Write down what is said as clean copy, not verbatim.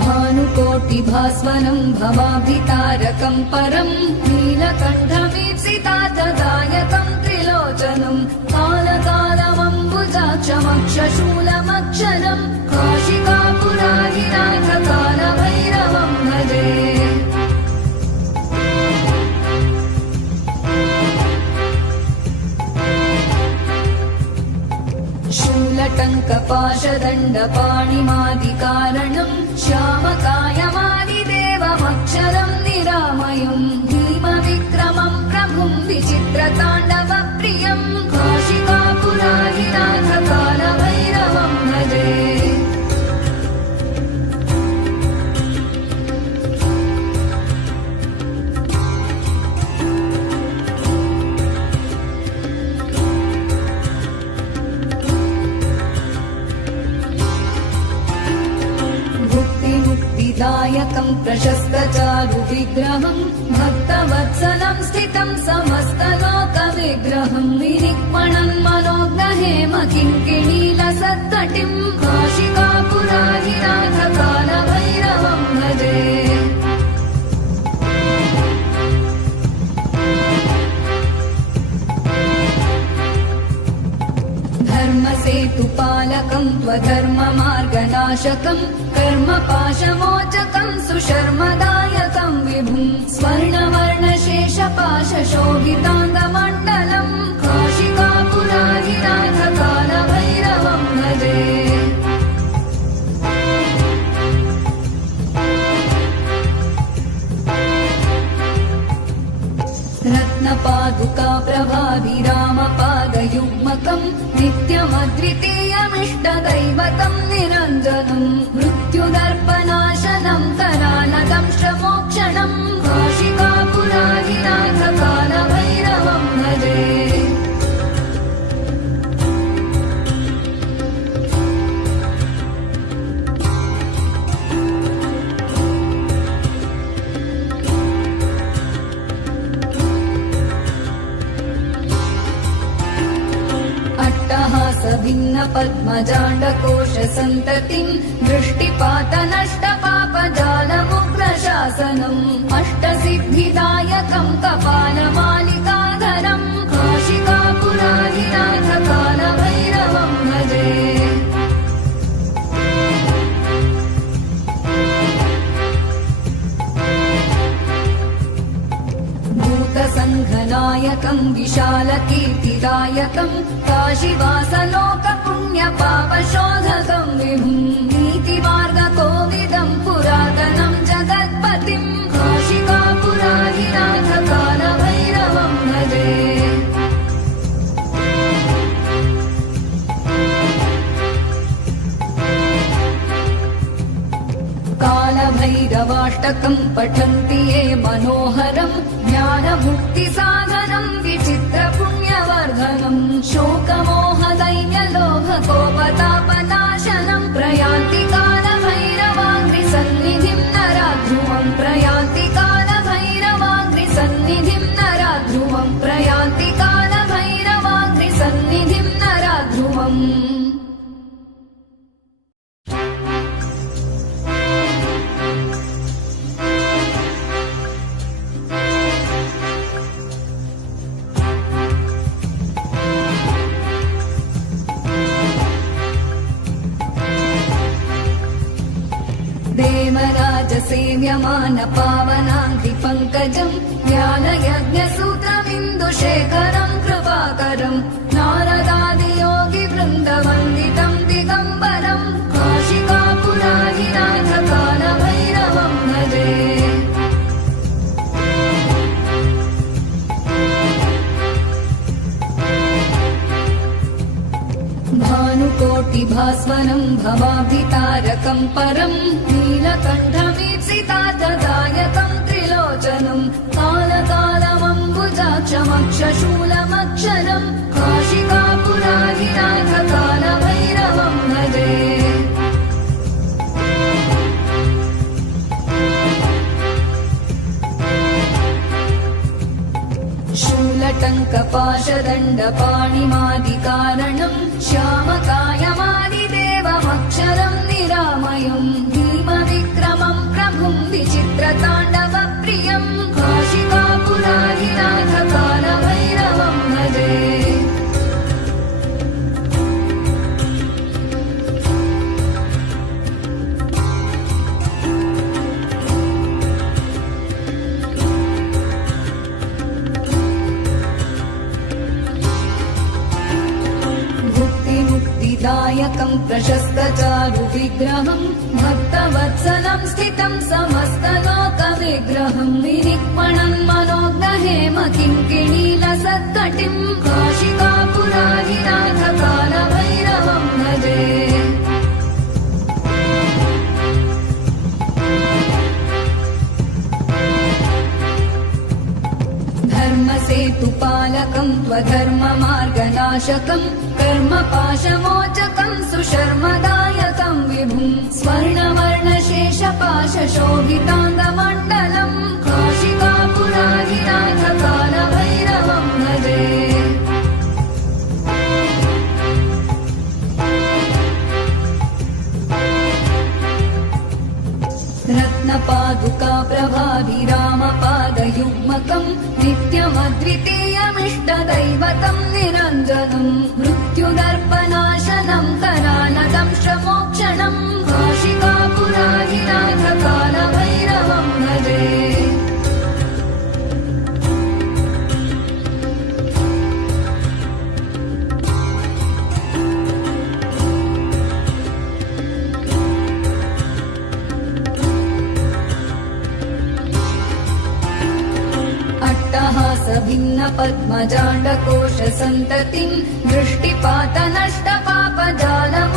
भानुकोटिभास्वरम् भवाभितारकम् परम् नीलकण्ठमीप्सितार्थदायकम् त्रिलोचनम् कालकालमम्बुजाक्षमक्षशूलमक्षरम् काशिकापुराधिनाथकालभैरवम् भजे। शूलटङ्कपाशदण्डपाणिमादिकारणम् श्यामकायमादिदेवमक्षरम् निरामयम् भीमविक्रमम् प्रभुम् विचित्रताण्डवप्रियम् काशिकापुराधिनाथकालभैरवम् भजे। दायकम् प्रशस्तचारुविग्रहम् भक्तवत्सलम् स्थितम् समस्तलोकविग्रहम् विनिक्मणन् मनोग्रहेम किङ्किणीलसत्तटिम् काशिकापुराधिनाथकालभैरवम् भजे। धर्मसेतुपालकम् त्वधर्ममार्गनाशकम् कर्मपाशमोचकम् सुशर्मदायकम् विभुम् स्वर्णवर्णशेषपाशशोभिताङ्गमण्डलम् काशिकापुराधिनाथकालभैरवम् भजे। रत्नपादुका प्रभाभिरामपादयुग्मकम् नित्यमद्वितीयमिष्टदैवतम् निरञ्जनम् मृत्युदर्पनाशनम् करालदंशमोक्षणम् काशिकापुराधिनाथकालभैरवम् भजे। भिन्न पद्मजाण्डकोश सन्ततिम् दृष्टिपातनष्टपापजालमुग्रशासनम् अष्टसिद्धिदायकम् कपालमालिकाधरम् काशिकापुराधिनाथकालभैरवम् भजे। भूतसङ्घनायकम् विशालकीर्तिदायकम् काशीवासलोकपुण्यपापशोधकम् विभुम् नीतिमार्गकोविदम् पुरातनम् जगत्पतिम् काशिकापुराधिनाथकालभैरवम् भजे। कालभैरवाष्टकम् पठन्ति ये मनोहरम् ज्ञानमुक्तिसाधनम् विचित्रपुण्यवर्धनम् शोकमोहदैन्यलोभकोपतापनाशनम् प्रयान्ति कालभैरवाङ्घ्रिसन्निधिम् नराध्रुवम् प्रयान्ति कालभैरवाङ्घ्रिसन्निधिम् नराध्रुवम् प्रयान्ति कालभैरवाङ्घ्रिसन्निधिम् नराध्रुवम्। देवराजसेव्यमान पावनाङ्घ्रिपङ्कजम् ज्ञानयज्ञसूत्रमिन्दुशेखरम् कृपाकरम् नारदादियोगिवृन्दवन्दितम् दिगम्बरम् काशिकापुराधिनाथकालभैरवम् भजे। भानुकोटिभास्वरम् भवाभितारकम् परम् नीलकण्ठमीप्सितार्थदायकम् त्रिलोचनम् कालकालमम्बुजाक्षमक्षशूलमक्षरम् काशिकापुराधिनाथकालभैरवम् भजे। शूलटङ्कपाशदण्डपाणिमादिकारणम् श्यामकायमादिदेवमक्षरम् निरामयम् भीमविक्रमं प्रभुं विचित्रताण्डवप्रियं काशिकापुराधिनाथ कालभैरवं भजे। दायकं प्रशस्तचारु विग्रहं भक्तवत्सलं स्थितं समस्तलोकविग्रहं विनिक्मणं मनोज्ञहेम किङ्किणीलसत्कटिं काशिकापुराधिनाथ कालभैरवं भजे। धर्मसेतुपालकं त्वधर्ममार्गनाशकं कर्मपाशमोचकं सुशर्मदायकं विभुं स्वर्णवर्णशेषपाशशोभिताङ्गमण्डलं काशिकापुराधिनाथ कालभैरवं भजे। रत्नपादुका प्रभाभिरामपादयुग्मकं नित्यमद्वितीयमिष्टदैवतं निरञ्जनं मृत्युदर्पनाशनं करालदंशमोक्षणं काशिकापुराधिनाथ कालभैरवं भजे। भिन्न पद्मजाण्डकोश सन्ततिं दृष्टिपात